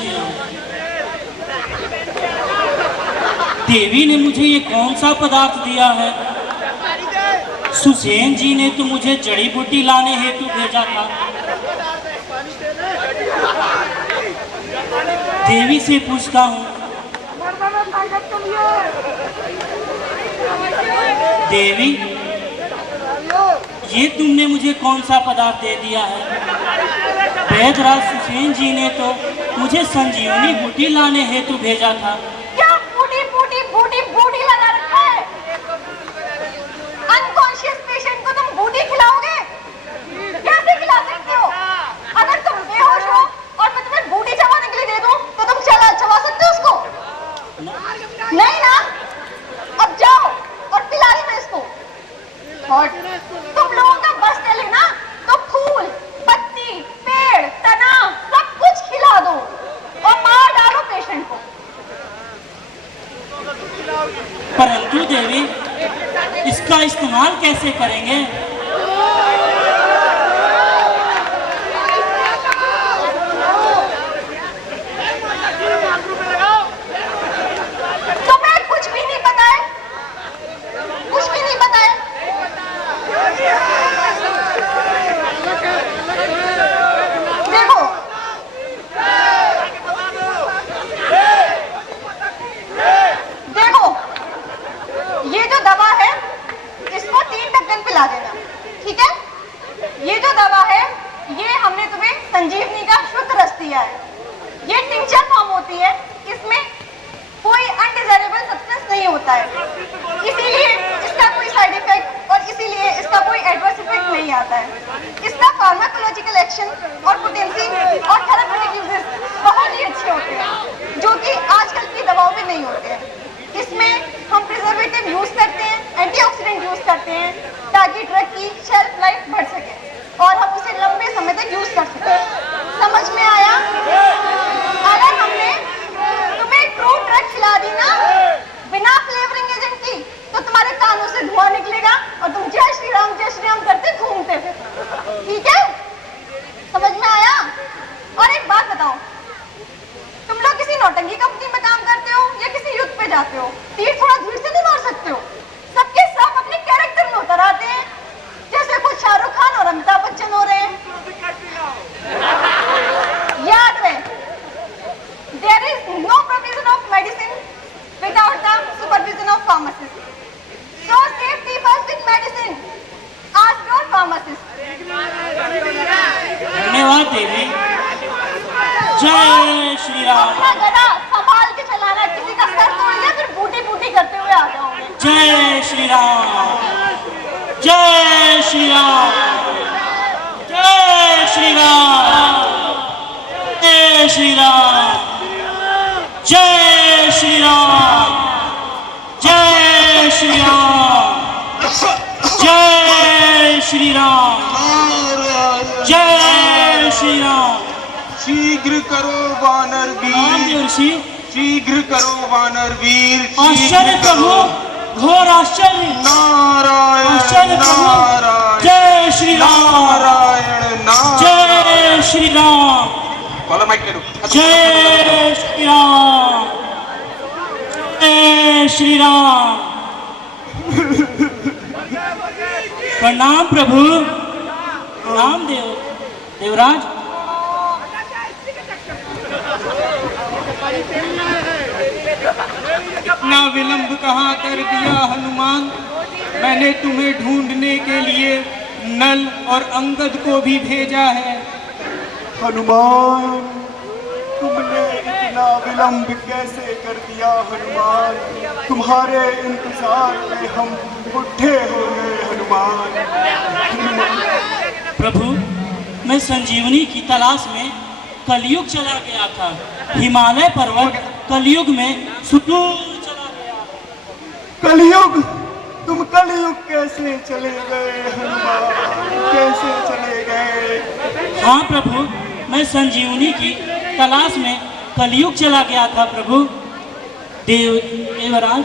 श्री राम। देवी ने मुझे ये कौन सा पदार्थ दिया है? सुसेन जी ने तो मुझे जड़ी बूटी लाने हेतु भेजा था। देवी से पूछता हूँ, देवी ये तुमने मुझे कौन सा पदार्थ दे दिया है? वैद्यराज सुसेन जी ने तो मुझे संजीवनी बूटी लाने हेतु भेजा था। क्या बूटी बूटी बूटी बूटी लगा रखा है? अनकॉन्शियस पेशेंट को तुम बूटी खिलाओगे? कैसे खिला सकते हो? अगर तुम बेहोश हो और मैं तुम्हें बूटी चबाने के लिए दे दूं तो तुम चबा सकते हो उसको? नहीं ना? अब जाओ और पिला देना इसको। और तुम लोगों का बस चले ना तो फूल, पत्ती, पेड़, तना सब कुछ खिला दो और मार डालो पेशेंट को। परंतु देवी इसका इस्तेमाल कैसे करेंगे? तुम्हें कुछ भी नहीं पता है? कुछ भी नहीं पता है? देखो, देखो, ये जो दवा है इसको 3 ढक्कन पिला देना, ठीक है? ये जो दवा है ये हमने तुम्हें संजीवनी का शुद्ध रस दिया है। ये टिंचर फॉर्म होती है, इसमें कोई अनडिजायरेबल सब्सटेंस नहीं होता है, इसीलिए इसका कोई साइड इफेक्ट और इसीलिए इसका कोई एडवर्स इफेक्ट नहीं आता है। इसका फार्माकोलॉजिकल एक्शन और पोटेंसी और थेराप्यूटिक यूजेस बहुत ही अच्छे होते हैं जो कि आजकल की दवाओं में नहीं होते हैं। इसमें हम प्रिजर्वेटिव यूज करते हैं, एंटीऑक्सीडेंट यूज करते हैं ताकि ड्रग की शेल्फ लाइफ बढ़ सके और हम उसे लंबे समय तक यूज कर सकें। समझ में आया? अगर हमने तुम्हें ट्रू ड्रग खिला दी ना बिना फ्लेवरिंग एजेंट की तो तुम्हारे कानों से धुआं निकलेगा और तुम जय श्री राम करते घूमते फिर। ठीक है? समझ में आया? और एक बात बताओ, तुम लोग किसी नौटंकी कंपनी में काम करते हो या किसी युद्ध पे जाते हो? तीर थोड़ा धीरे से नहीं मार सकते हो? सबके सब अपने कैरेक्टर में उतर आते हैं, जैसे कुछ शाहरुख खान और अमिताभ बच्चन हो रहे हैं। याद रहे, there is no provision of medicine without the supervision of pharmacist. So safety first with medicine. Ask your pharmacist. धन्यवाद देवी। जय श्री राम। अपना गधा संभाल के चलाना, किसी का सर तोड़ दिया फिर बूटी बूटी करते हुए आ जाओगे। जय श्री राम। जय श्री राम। जय श्री राम। जय श्री राम। जय श्री राम। जय श्री राम। जय श्री राम। जय श्री राम। शीघ्र करो वानर वीर, शीघ्र करो वानर वीर। आश्चर्य प्रभु, घोर आश्चर्य। नारायण आश्चर्य प्रभु। नारायण। जय श्री राम। नारायण नारायण। जय श्री राम। बोलो माइक ले लो। जय श्री राम। जय श्री राम। प्रणाम प्रभु। प्रणाम देवराज। इतना विलंब कहाँ कर दिया हनुमान? मैंने तुम्हें ढूंढने के लिए नल और अंगद को भी भेजा है। हनुमान, तुमने इतना विलंब कैसे कर दिया हनुमान? तुम्हारे इंतजार में हम बुढ़े हो गए हनुमान। प्रभु, मैं संजीवनी की तलाश में कलयुग चला गया था। हिमालय पर्वत कलयुग में सुदूर चला गया। कलयुग? तुम कलयुग कैसे चले गए हनुमान? कैसे चले गए? हाँ प्रभु, मैं संजीवनी की तलाश में कलयुग चला गया था प्रभु। देवराज,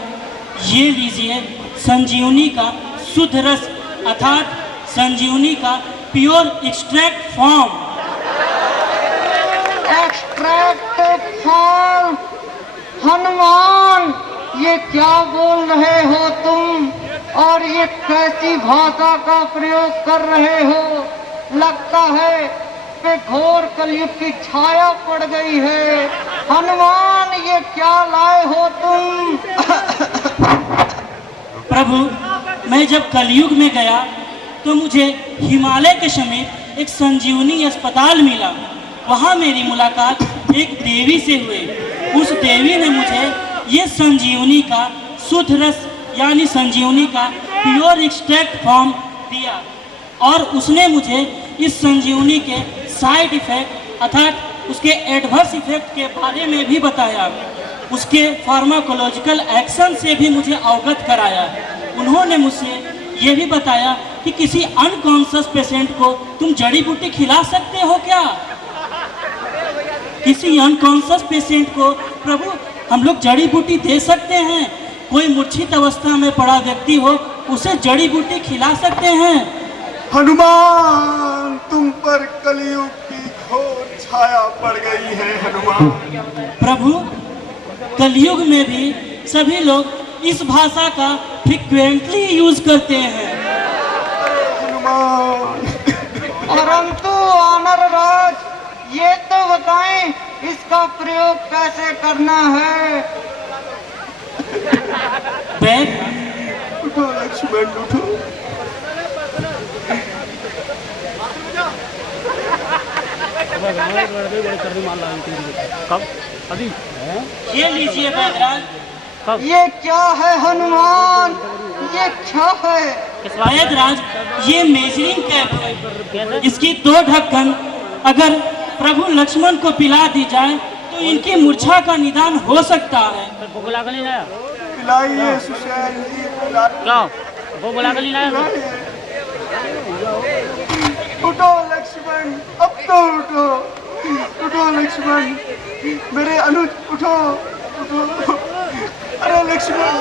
ये लीजिए संजीवनी का शुद्ध रस अर्थात संजीवनी का प्योर एक्सट्रैक्ट फॉर्म। एक्सट्रैक्ट ये क्या बोल रहे हो तुम और ये कैसी भाषा का प्रयोग कर रहे हो? लगता है कि घोर कलयुग की छाया पड़ गई है। हनुमान, ये क्या लाए हो तुम? प्रभु, मैं जब कलयुग में गया तो मुझे हिमालय के समीप एक संजीवनी अस्पताल मिला। वहाँ मेरी मुलाकात एक देवी से हुई। उस देवी ने मुझे ये संजीवनी का शुद्ध रस यानी संजीवनी का प्योर एक्सट्रैक्ट फॉर्म दिया और उसने मुझे इस संजीवनी के साइड इफेक्ट अर्थात उसके एडवर्स इफेक्ट के बारे में भी बताया। उसके फार्माकोलॉजिकल एक्शन से भी मुझे अवगत कराया। उन्होंने मुझसे ये भी बताया कि किसी अनकॉन्शियस पेशेंट को तुम जड़ी बूटी खिला सकते हो क्या? किसी अनकॉन्शियस पेशेंट को प्रभु हम लोग जड़ी बूटी दे सकते हैं? कोई मूर्छित अवस्था में पड़ा व्यक्ति हो उसे जड़ी बूटी खिला सकते हैं? हनुमान, तुम पर कलयुग की घोर छाया पड़ गई है हनुमान। प्रभु, कलयुग में भी सभी लोग इस भाषा का फ्रिक्वेंटली यूज करते हैं। हनुमान, परंतु वानर राज, ये तो बताएं इसका प्रयोग कैसे करना है? बैग उठो लक्ष्मण, उठो। कब अभी ये लीजिए बैदराज। ये क्या है हनुमान? ये क्या है? बैदराज, ये मेजरिंग कैप है। इसकी 2 ढक्कन अगर प्रभु लक्ष्मण को पिला दी जाए तो इनकी मूर्छा का निदान हो सकता है। पिलाइए सुशैल जी, पिलाइए। वो बुला कर लाया। उठो लक्ष्मण, अब तो उठो। उठो लक्ष्मण, मेरे अनुज, उठो उठो। अरे लक्ष्मण,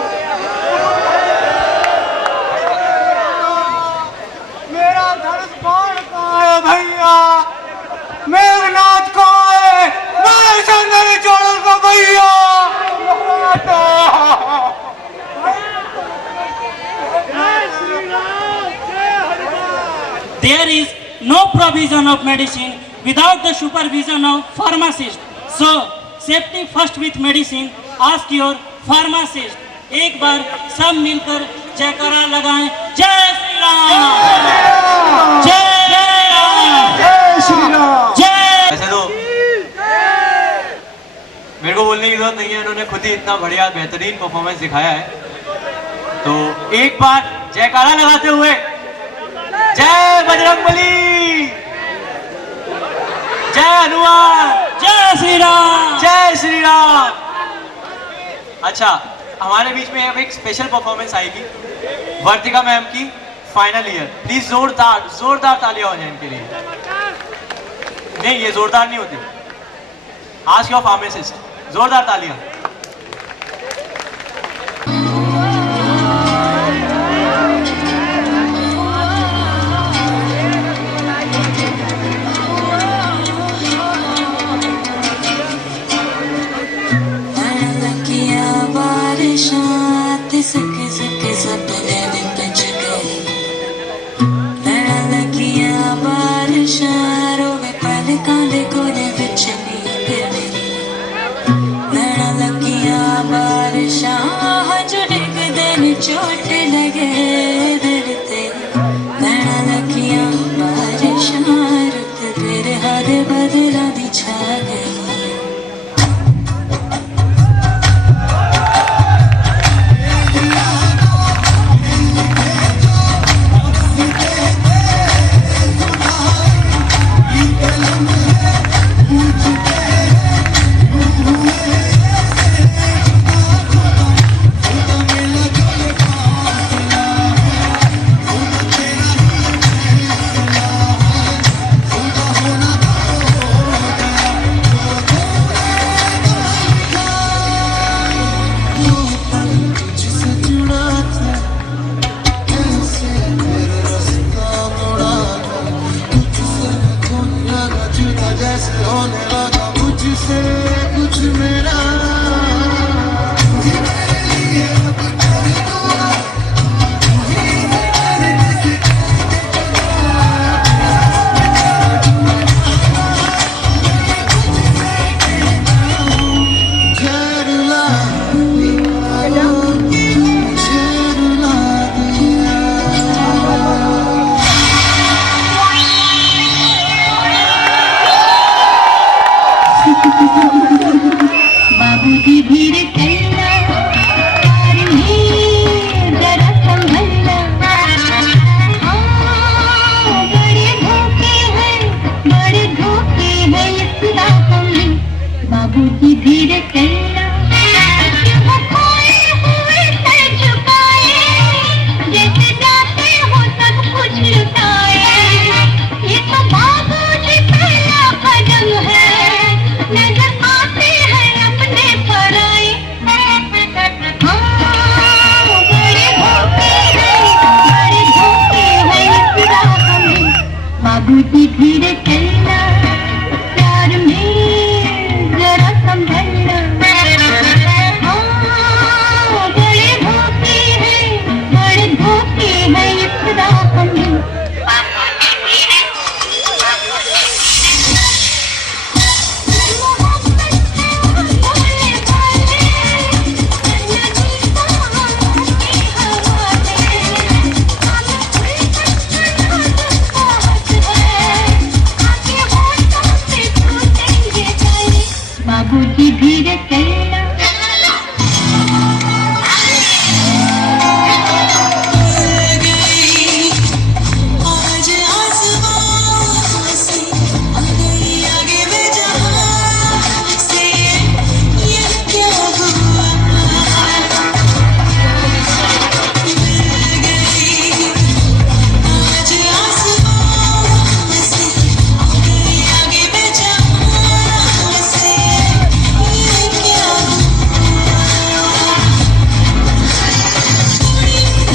मेरा धनुष बाण कहाँ है भैया? मेघनाथ कहाँ है? मैं इसे नहीं छोड़ूंगा भैया। There is no provision of medicine without the supervision of pharmacist. So, safety first with medicine. Ask your pharmacist. एक बार सब मिलकर जयकारा लगाएं। जय श्री राम, जय श्री राम, जय श्री राम। जय। वैसे तो मेरे को बोलने की जरूरत नहीं है, उन्होंने खुद ही इतना बढ़िया बेहतरीन परफॉर्मेंस दिखाया है। तो एक बार जयकारा लगाते हुए जय बजरंगबली, जय हनुमान, जय श्री राम, जय श्री राम। अच्छा, हमारे बीच में अब एक स्पेशल परफॉर्मेंस आएगी वर्तिका मैम की, फाइनल ईयर। प्लीज जोरदार जोरदार तालियां हो जाए इनके लिए। नहीं, ये जोरदार नहीं होती। आस्क योर फार्मासिस्ट, जोरदार तालियां। चोट लगे दिल ते, नैना लगियां बारिशां, रुत तेरे हर बदला दी छा गई। धीरे चलना, वो खोए हुए सर झुकाए, जैसे जाते हो सब कुछ लुटाए। ये तो बाबूजी पहला कदम है, नजर आते हैं अपने पराए। हाँ, बड़े धोखे हैं, बड़े धोखे हैं इस राह में। बाबूजी धीरे चलना, प्यार में जरा संभलना। हाँ, बड़े धोखे हैं, बड़े धोखे हैं इस राह में। बाबूजी धीरे चलना। आज आसमां से आ गई आगे में जहां से, ये क्या हुआ? मिल गई आज आसमां से आ गई आगे में जहां से, ये क्या हुआ?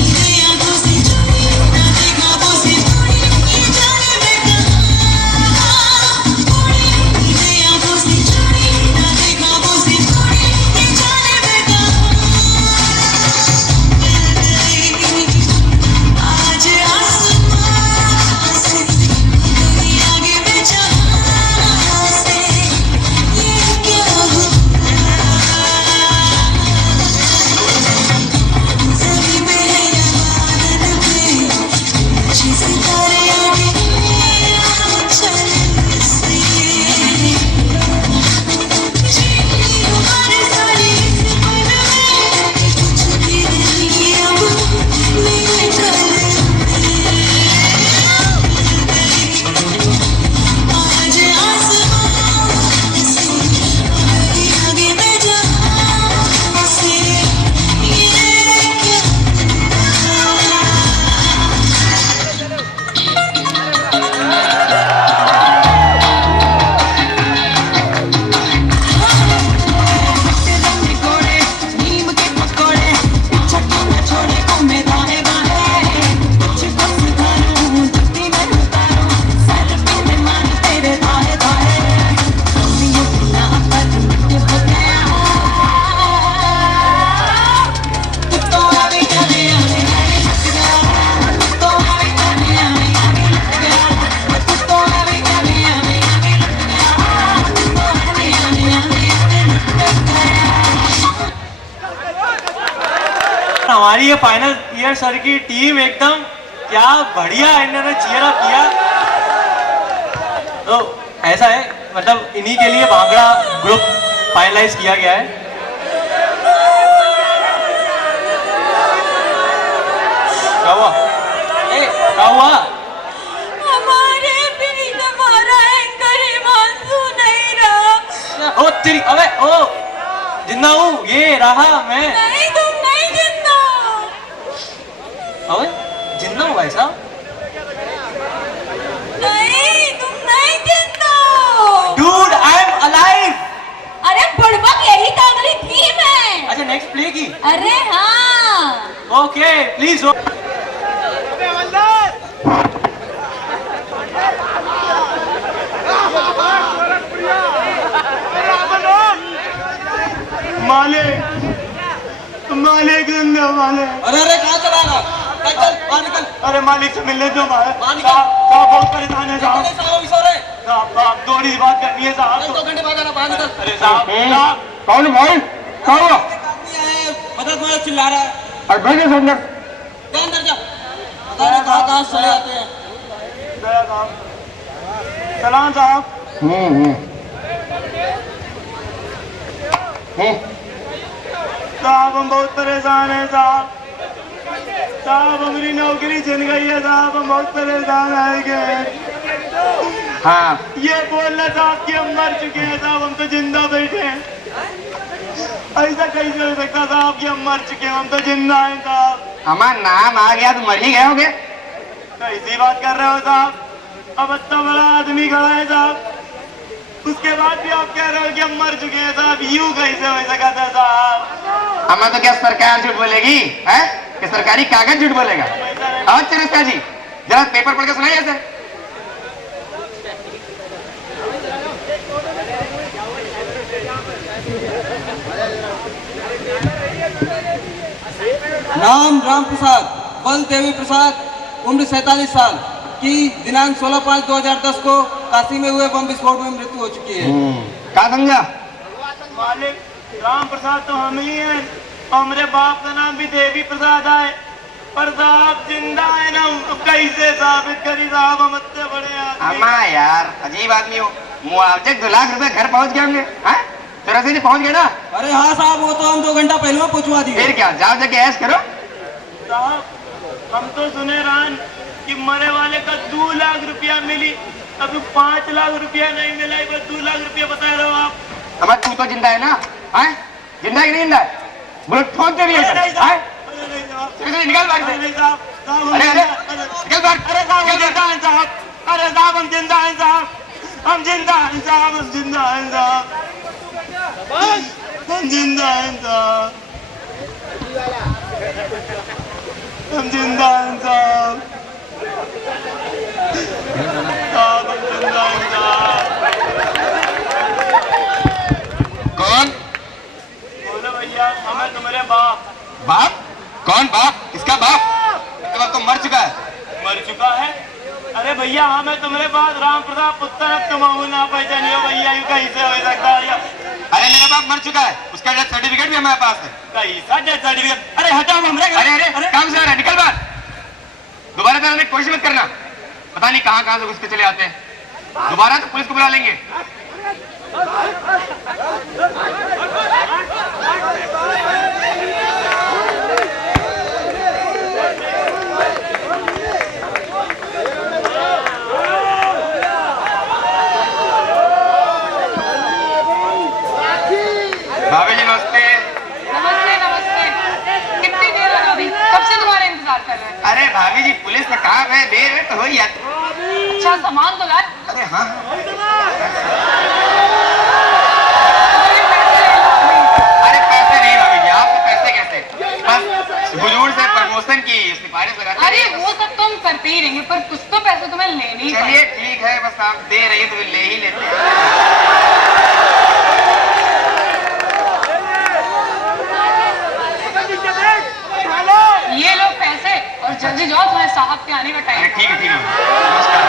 मेरी आंखों से चुनी ना देखा वो से पूरी, ये जाने में कहाँ। मेरी आंखों से चुनी ना देखा वो से पूरी, ये जाने में कहाँ। मिल गई आज आसमां से आ गई आगे में जहां से, ये क्या हुआ? ज़मीं पे है या बादल पे, मुझे सितारे आगे आंचल से। जीनी उम्र सारी इस पल में, कुछ भी नहीं अब मेरे गले में। आज आसमां से आ गई आगे में जहां से, ये क्या नीम के पकौड़े छक्के न छोड़े घूमे दाएं बाएं, तुझको सुधारूं जुत्ती में उतारूं, सर पे मैं मारूं तेरे दाएं दाएं। ये बिना पर मिट हो गया, तू तो आवे आवे आवे आवे लग गया, तू तो आवे आवे आवे आवे लग गया, तू तो आवे आवे आवे आवे लग गया, तू तो आवे आवे आवे आवे लग गया। हमारी ये फाइनल ईयर सर की टीम एकदम क्या बढ़िया इन्होंने चीयर अप किया। तो ऐसा है, मतलब इन्हीं के लिए भांगड़ा ग्रुप फाइनलाइज किया गया है। क्या हुआ? क्या हुआ? हमारे बीच हमारा एंकर हिमांशु नहीं रहा। ओ तेरी, अबे ओ जिंदा हूँ, ये रहा मैं। नहीं, तुम नहीं जिंदा। अबे जिंदा हूँ भाई साहब। नहीं, तुम नहीं जिंदा। Dude I am alive. अरे बुड़बक, यही तो अगली थीम है। अच्छा नेक्स्ट प्ले की? अरे हाँ, ओके प्लीज। मालिक, मालिक जिंदा मालिक। अरे अरे कहाँ चला रहा? चल बाहर निकल। अरे मालिक से मिलने दो मालिक। बाहर निकल। साहब बहुत परेशान है साहब। साहब थोड़ी बात करनी है साहब। 2 घंटे बाद आना, बाहर निकल। अरे साहब कौन भाई? क्या हुआ? मदद चिल्ला रहा है। अरे बैठे अंदर। जा अंदर जा। पता नहीं कहाँ चले जाते हैं। दया साहब, सलाम साहब। साहब हम बहुत परेशान हैं साहब। साहब हमारी नौकरी छिन गई है साहब, हम बहुत परेशान आएंगे। हाँ ये बोलना साहब कि हम मर चुके हैं साहब, हम तो जिंदा बैठे हैं। ऐसा कैसे हो सकता साहब कि हम मर चुके हैं, हम तो जिंदा हैं साहब। हमारा नाम आ गया तो मर ही गए होगे। कैसी बात कर रहे हो साहब? अब इतना बड़ा आदमी खड़ा है साहब, उसके बाद भी आप कह रहे हो कि हम मर चुके हैं साहब। यूं कैसे हो सकता था साहब? हमें तो क्या सरकार झूठ बोलेगी है कि सरकारी कागज झूठ बोलेगा? और चरिस्ता जी जरा पेपर पढ़ के सुनाइए ऐसे। नाम राम प्रसाद, बल देवी प्रसाद, उम्र 47 साल की, दिनांक 16/5/2010 को काशी में हुए बम विस्फोट में मृत्यु हो चुकी है। क्या समझा? मालिक राम प्रसाद तो हम ही हैं और मेरे बाप का नाम भी देवी प्रसाद है, पर साहब जिंदा है ना। कैसे साबित करी साहब? हम इतने बड़े आदमी। अम्मा यार अजीब आदमी हो। मुआवजे 2 लाख रुपए घर पहुंच गए होंगे? चौरासी जी पहुंच गए ना? अरे हाँ साहब, वो तो हम 2 घंटा पहले पहुंचवा दिए। फिर क्या, जाओ जाके ऐश करो। साहब हम तो सुने रान कि मरे वाले का 2 लाख रुपया मिली, अभी 5 लाख रुपया नहीं मिला है, बस 2 लाख रुपया बता रहे हो आप। हमारा तू तो जिंदा है ना? जिंदा है कि नहीं जिंदा है? बुलेट ठोक दे रही है। निकल बाहर से। अरे अरे निकल बाहर। अरे साहब हम जिंदा हैं साहब। अरे साहब हम जिंदा हैं साहब। हम जिंदा हैं साहब। हम जिंदा हैं साहब। हम जिंदा हैं साहब। हम जिंदा हैं साहब। साहब हम जिंदा हैं साहब। कौन? बोलो भैया, हमें तुम्हारे बाप। बाप? कौन बाप? किसका बाप? इसका बाप तो मर चुका है। मर चुका है? अरे भैया हमें तुम्हारे पास राम प्रसाद पुत्र तुम ना पहचानियो भैया, यू कैसे हो सकता है? अरे मेरा बाप मर चुका है, उसका डेथ सर्टिफिकेट भी हमारे पास है। कैसा डेथ सर्टिफिकेट? अरे हटाओ हमरे। अरे अरे काम से आ रहा है, निकल बाहर। दोबारा करने की कोशिश मत करना, पता नहीं कहाँ से घुस के चले आते हैं। दोबारा तो पुलिस को बुला लेंगे। भाभी जी नमस्ते। नमस्ते नमस्ते। कितनी देर लगा अभी? कब से तुम्हारा इंतजार कर रहे हैं? अरे भाभी जी पुलिस का काम है, देर तो हो ही जाती। अच्छा सामान तो लाए। अरे हाँ अरे पैसे नहीं भाभी जी, आपको पैसे कैसे? बस हुजूर से प्रमोशन की सिफारिश लगाते। अरे वो सब तो हम करते ही रहेंगे, पर कुछ तो पैसे तुम्हें लेने ही चलिए ठीक है, बस आप दे रही तो ले ही लेते हैं। ये लो पैसे और जल्दी जाओ, तुम्हारे साहब के आने का टाइम। ठीक है ठीक है, नमस्कार।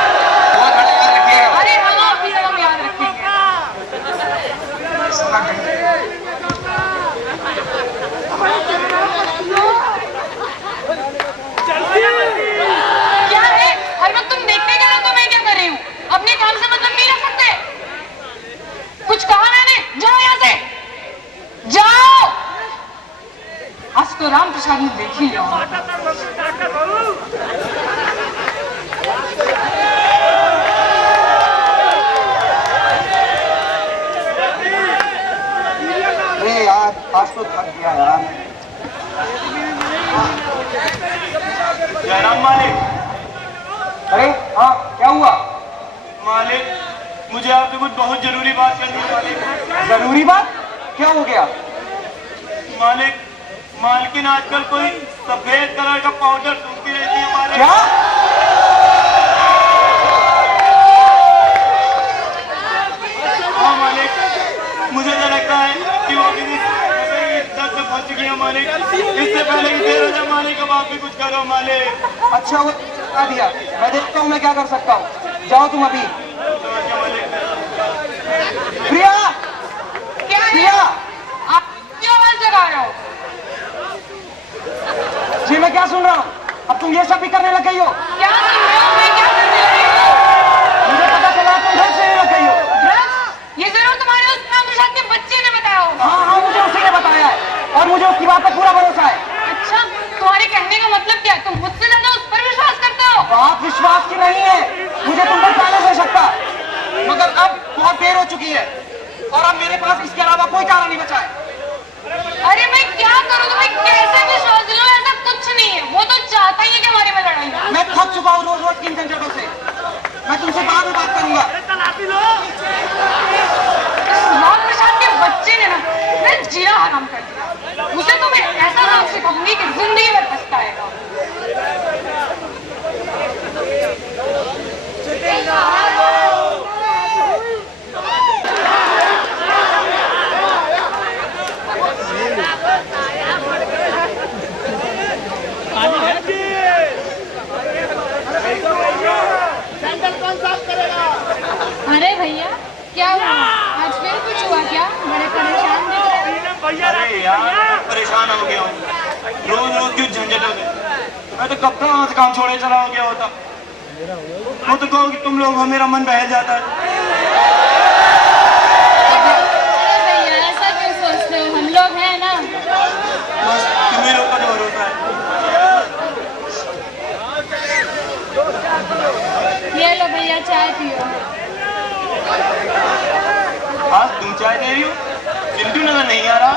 वो थोड़ा याद रखिएगा। अरे हाँ आप सब हम याद रखेंगे। क्या है? हर वक्त तुम देखते क्या हो तो मैं क्या कर रही हूँ? अपने काम से मतलब नहीं रख सकते? कुछ कहा मैंने? जाओ यहाँ से, जाओ। आज तो राम प्रसाद ने देख ही लिया। अरे यार आज तो थक गया यार। जयराम मालिक। अरे हाँ क्या हुआ? मालिक मुझे आपसे कुछ बहुत जरूरी बात करनी है मालिक। जरूरी बात? क्या हो गया? मालिक मालकिन आजकल कोई सफेद कलर का पाउडर सूखती रहती है मालिक। क्या? हाँ मालिक, मुझे तो लगता है कि वो किसी दर्द में फंस चुकी है मालिक। इससे पहले कि देर हो जाए मालिक, अब आप भी कुछ करो मालिक। अच्छा वो बता दिया, मैं देखता हूँ मैं क्या कर सकता हूँ। जाओ तुम अभी। प्रिया, क्या है? प्रिया आप क्यों आवाज लगा रहे हो? जी मैं क्या सुन रहा हूँ? अब तुम ये सब भी करने लग गई हो? क्या सुन रहे हो? मैं क्या करने लगी हूँ? मुझे पता चला तुम घर से लग गई हो। ब्रश, ये जरूर तुम्हारे उस राम प्रसाद के बच्चे ने बताया होगा। हाँ हाँ मुझे उसी ने बताया है और मुझे उसकी बात पर पूरा भरोसा है। अच्छा, तुम्हारे कहने का मतलब क्या है? तुम मुझसे ज्यादा उस पर विश्वास करते हो? बात विश्वास की नहीं है, मुझे तुम पर पहले से शक था, मगर अब बहुत देर हो चुकी है और अब मेरे पास इसके अलावा कोई चारा नहीं बचा है। छुपाओ रोज रोज किन झंझटों से। मैं तुमसे बाद में बात करूंगा। राम प्रसाद के बच्चे ने ना मैं जीना हराम कर दिया। उसे तो मैं ऐसा नाम सिखाऊंगी कि जिंदगी में पछताएगा। अरे भैया क्या हुआ? आज फिर कुछ हुआ क्या? बड़े परेशान दिख रहे हैं। अरे यार मैं परेशान हो गया हूँ रोज रोज क्यों झंझट हो गए। मैं तो कब का वहाँ से काम छोड़े चला हो गया होता। वो तो कहो कि तुम लोग हो मेरा मन बहल जाता है। अरे भैया ऐसा क्यों सोचते हो? हम लोग हैं ना। बस तुम्हें लोग का तो भरोसा है। ये लो भैया चाय पियो। हाँ तुम चाय दे रही हो? चिंटू नजर नहीं आ रहा।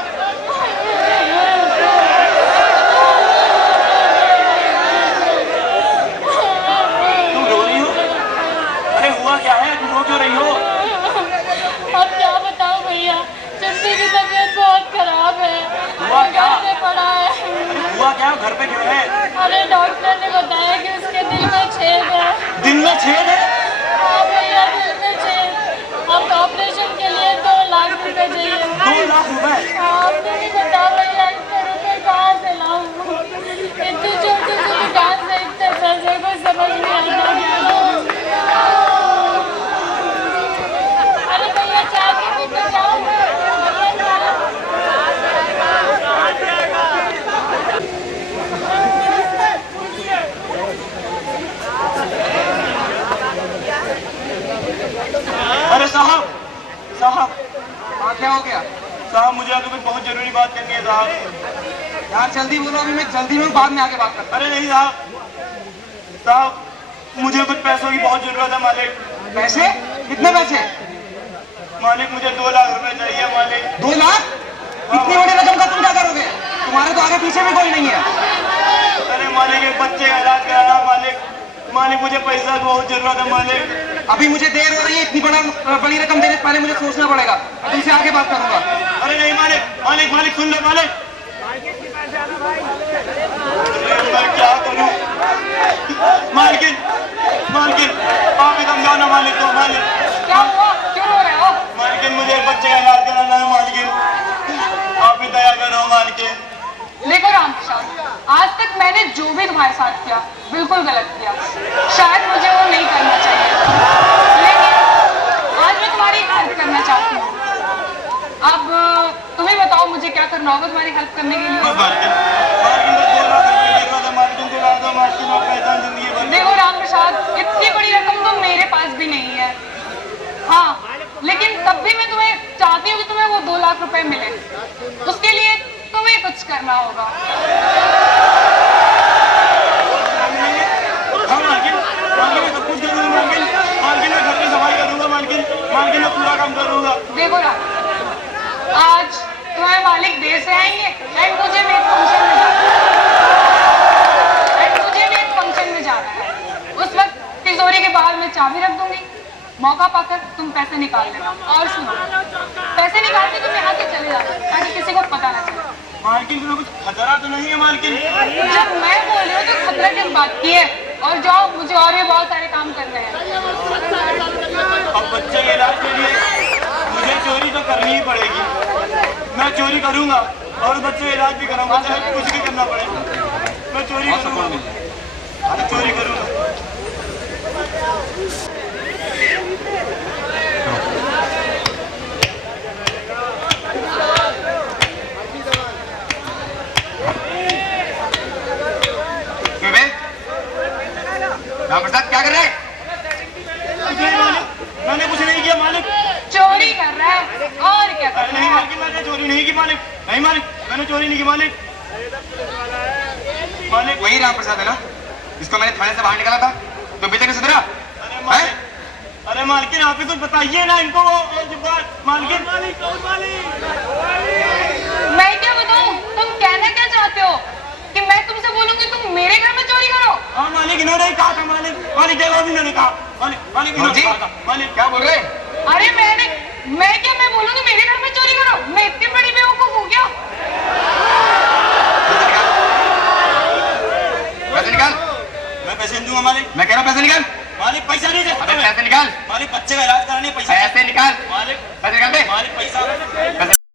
तुम रो रही हो? अरे हुआ क्या है? तुम रो क्यों रही हो? अब क्या बताऊं भैया, चिंटू की तबीयत बहुत खराब है। हुआ क्या? घर पे पड़ा है। अरे हुआ क्या? घर पे क्यों है? अरे डॉक्टर ने बताया कि उसके दिल में छेद है। दिल में छेद है? हाँ भैया दिल में छेद। अब ऑपरेशन के लिए 2 लाख रुपए चाहिए। 2 लाख रुपए? आपको भी बता भैया इतने रुपए कहाँ से लाऊं? इतनी छोटी सी दुकान से इतने पैसे को समझ नहीं आता। अरे भैया चाय पी तो जाओ। अरे साहब साहब हाँ क्या हो गया? साहब मुझे अभी कुछ बहुत जरूरी बात करनी है साहब। यार जल्दी बोलो, अभी मैं जल्दी में बाद में आके बात करता अरे नहीं साहब साहब मुझे कुछ पैसों की बहुत जरूरत है मालिक। हूँ। पैसे? कितने पैसे? मालिक मुझे 2 लाख रुपए चाहिए मालिक। 2 लाख? इतनी बड़ी रकम का तुम क्या करोगे? तुम्हारे तो आगे पीछे भी कोई नहीं है। अरे मालिक एक बच्चे का इलाज कराना मालिक। मालिक मुझे पैसा की बहुत जरूरत है मालिक। अभी मुझे देर हो रही है, इतनी बड़ी रकम देने से पहले मुझे सोचना पड़ेगा। मैं तुमसे आगे बात करूंगा। अरे नहीं मालिक मालिक मालिक सुन लो मालिक। मैं क्या करूं? मालकिन मालकिन आप ही समझाओ ना मालिक को। मालिक क्या हुआ? क्यों रो रहे हो? मालकिन मुझे एक बच्चे का इलाज कराना है मालकिन। आप ही दया करो मालकिन। देखो राम प्रसाद, आज तक मैंने जो भी तुम्हारे साथ किया बिल्कुल गलत किया। शायद मुझे वो नहीं करना चाहिए, लेकिन आज मैं तुम्हारी हेल्प करना चाहती हूँ। अब तुम्हें बताओ मुझे क्या करना होगा तुम्हारी हेल्प करने के लिए। देखो राम प्रसाद इतनी बड़ी रकम तो मेरे पास भी नहीं है। हाँ लेकिन तब भी मैं तुम्हें चाहती हूँ कि तुम्हें वो 2 लाख रुपए मिले। उसके लिए तुम्हें कुछ करना होगा। हाँ मालकिन मालकिन मैं सब कुछ करूँगा मालकिन। मालकिन मैं घर की सफाई करूँगा मालकिन। मालकिन मैं पूरा काम करूँगा। देखो ना आज तुम्हारे मालिक देर से आएंगे एंड मुझे भी एक फंक्शन में जाना है। उस वक्त तिजोरी के बाहर मैं चाबी रख दूंगी। मौका पाकर तुम पैसे निकाल लेना। और सुनो पैसे निकाल के तुम यहाँ से चले जाना ताकि किसी को पता ना चले। मालकिन तुम्हें कुछ खतरा तो नहीं है मालकिन? जब मैं बोल रही हूँ तो खतरा किस बात की है? और जाओ मुझे और भी बहुत सारे काम करने हैं। अब बच्चे के इलाज के लिए मुझे चोरी तो करनी ही पड़ेगी। मैं चोरी करूँगा और बच्चे का इलाज भी करूँगा, चाहे कुछ भी करना पड़े। मैं चोरी करूँगा। चोरी करूँगा। राम प्रसाद क्या कर रहे हैं? मैंने कुछ नहीं किया मालिक। चोरी कर रहा है और क्या कर रहा नहीं है? मालिक मैंने चोरी नहीं की मालिक। नहीं मालिक मैंने चोरी नहीं की मालिक। मालिक वही राम प्रसाद है ना जिसको मैंने थाने से बाहर निकाला था? तो अभी तक नहीं सुधरा? अरे मालकिन आप ही कुछ बताइए ना इनको। मालकिन मैं क्या बताऊं? तुम कहना क्या चाहते हो कि मैं तुमसे बोलूंगी तुम मेरे घर में चोरी करो? हाँ मालिक इन्होंने कहा था मालिक, मालिक देखो भी मैंने कहा, मालिक मालिक इन्होंने कहा था, मालिक क्या बोल रहे? अरे मैं क्या मैं बोलूंगी मेरे घर में चोरी करो? मैं इतनी बड़ी बेवकूफ हूँ क्या? पैसे निकाल। मैं पैसे नहीं दूंगा मालिक। मैं कह रहा हूँ पैसे निकाल। मालिक पैसा नहीं दे सकता अबे मैं। पैसे निकाल। मालिक बच्चे का इलाज कराने पैसा। पैसे निकाल। मालिक पैसे निकाल दे। मालिक पैसा